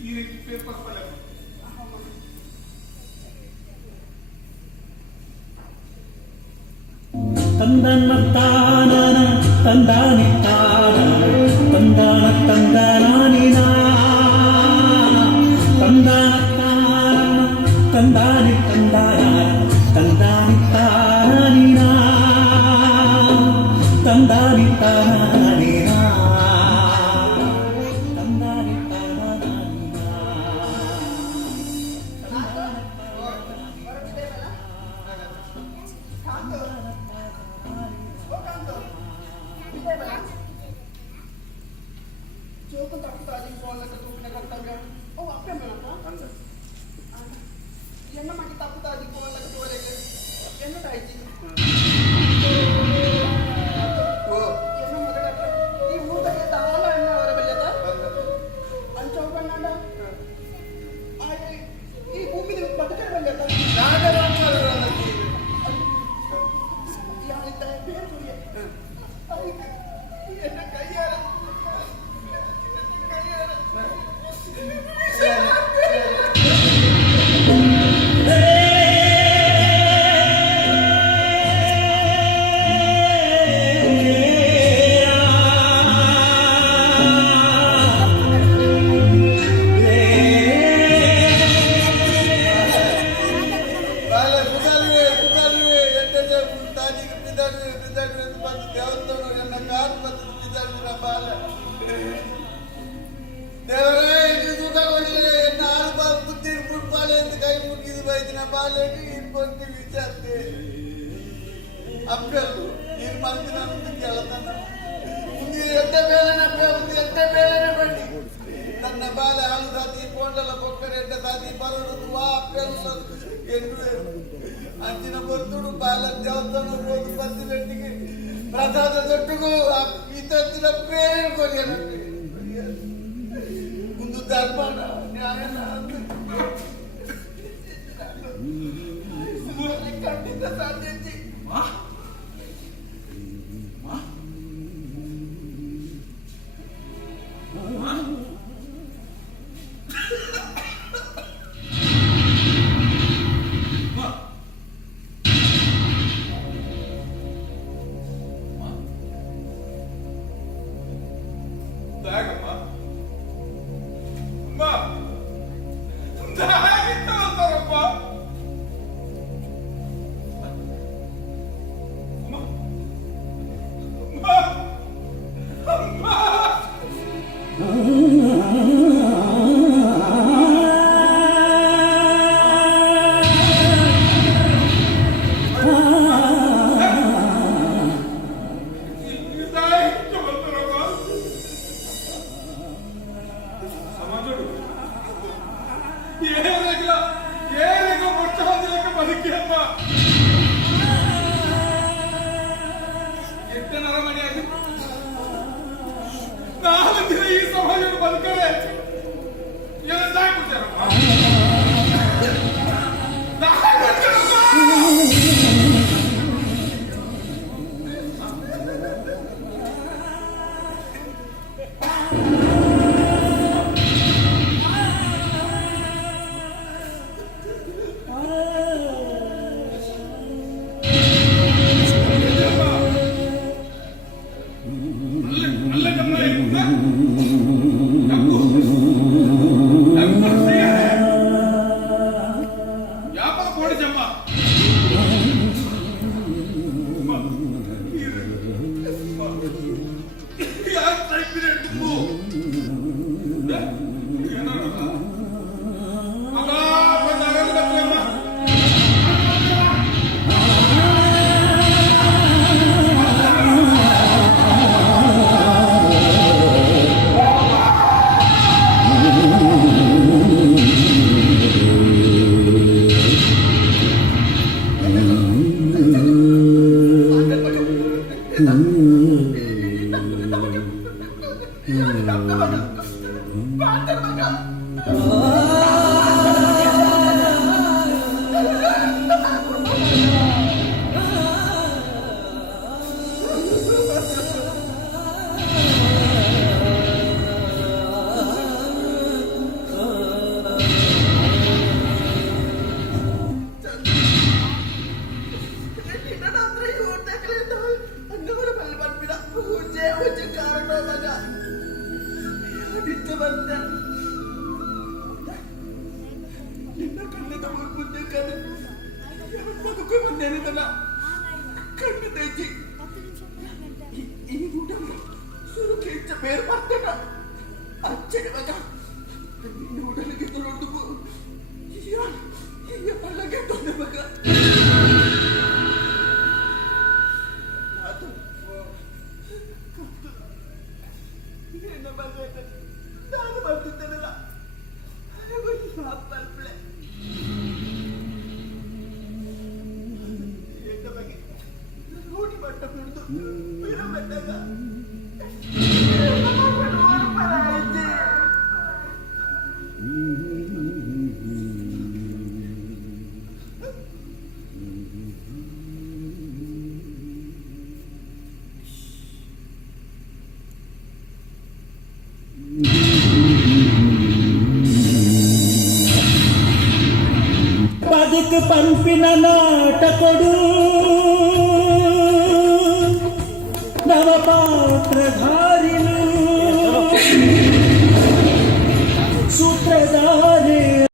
ini paper pada ತಂದನ ತಾನನ ತಂದಾನಿ ತಾನ ತಂದಾನ ತಂದನಾನಿನ ತಂದಾನ ತಾನ ತಂದಾನಿ ತಂದಾನ ತಂದಾನಿ ತಾನಿನ ತಂದಾನಿ ತಾನಿನ ತಂದಾನಿ ತಾನಿನ Coba tak kita di sekolah ketemu negara tangga. Oh apa yang mana? Anda. Yang nama kita di sekolah ketemu lagi. Yang mana itu? Oh. Yang nama kita. Ibu tadi tahu lah yang orang belajar. Ancoba nanda. Ay, ibu ini bagaimana belajar? Nada orang lagi. Yang itu dia tu ya. Ay, ini kaya. ನನ್ನ ಬಾಲ ಹಾಲು ಸಾತಿ ಪೋಂಡಲ ಕೊಕ್ಕರೆ ಎಡ್ಡ ಸಾತಿ ಬರಡು ಆಪೆಲ್ಲ ಅಂಚಿನ ಬರ್ತುಡು ಬಾಲ ದೇವಸ್ಥಾನ ಹೋಗಿ ಬಂದಿಲೆಟ್ಟಿಗೆ ಪ್ರಸಾದ ತೊಟ್ಟಿಗೂ ಇತ್ತಿನ ಬೇರೆ ಕೊರಿಯ ಒಂದು ಧರ್ಮನ ನ್ಯಾಯನ ಖಂಡಿತ ಸಾಧ್ಯ ಸತ್ಯ. ನಿನ್ನ ಕಣ್ಣಿನ ಮುಂದೆ ಕಣ್ಣು ಬದುಕು ಬಂದೇನಿದಲ್ಲ ಕಣ್ಣು ತೆಚ್ಚಿ ಈ ಊಟಲ್ಲ ಸುರುಕೆ ಹೆಚ್ಚ ಬೇರೆ ಬರ್ತೇನ ಅಚ್ಚಡಿ ಮಗ ನಿನ್ನ ಊಟಲಿಗೆ ತೊಗೊಂಡು ಅಲ್ಲಗೆ ತೊಂದೆ ಮಗ ನಾನು ಬರ್ತಿದ್ದೇನಲ್ಲ ಬರ್ಬಿಳೆ ಎಂತ ಬಗ್ಗೆ ನೋಡಿ ಬಟ್ಟ ಕುಡಿದು ಬಿಡಬಟ್ಟಾಗ ಬದುಕು ಪಂಪಿನ ನಾಟ ಕೊಡು ನವ ಪಾತ್ರಧಾರ